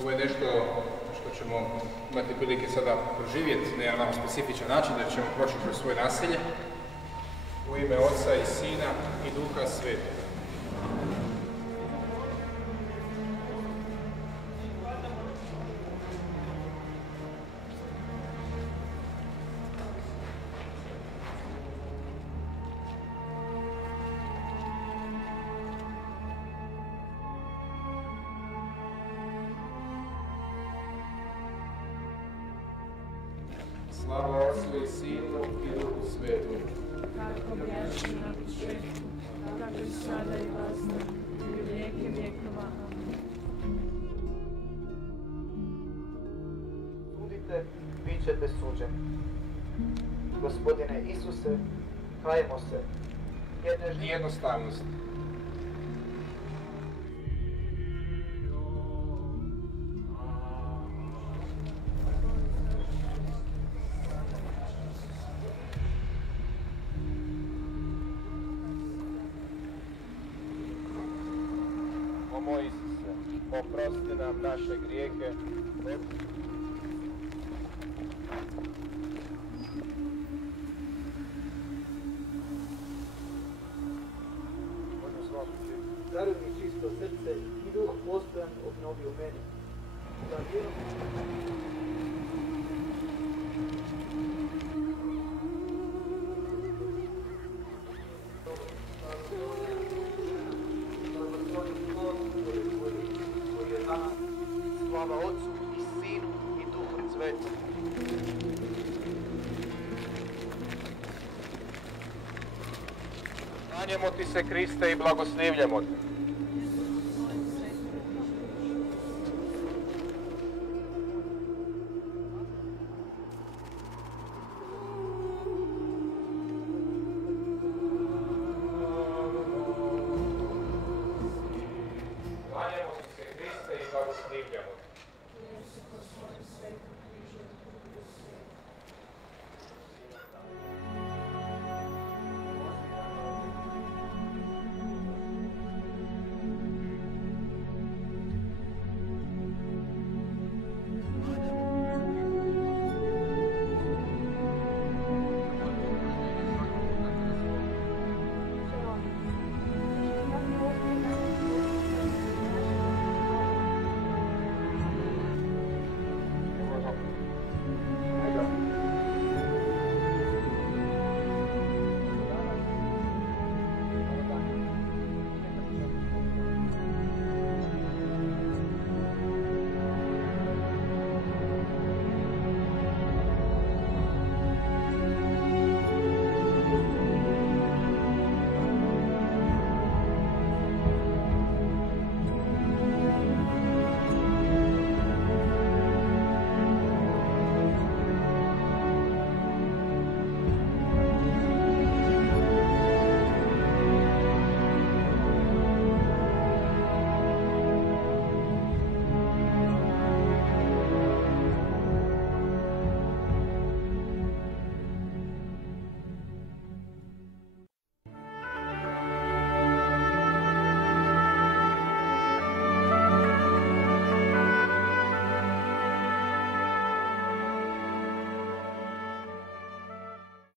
Ovo je nešto što ćemo imati prilike sada proživjeti na jedan specifičan način, da ćemo proći kroz svoje naselje u ime Oca i Sina i Duha Svetog. Slava Otcu i Sinu i Duhu Svetom. Kako bjaše na početku, tako i sada i vazda, i u vijeke vjekova. Sudite, bit ćete suđeni. Gospodine Isuse, kajemo se. I jednostavnost. O moj Isuse, oprosti nam naše grijehe. Daruj mi čisto srce i duh postojan obnovi u meni. Za vjerom slava Otcu i Sinu i Duhu Svetom. Klanjamo ti se, Kriste, i blagoslivljamo te. Klanjamo ti se, Kriste, i blagoslivljamo te.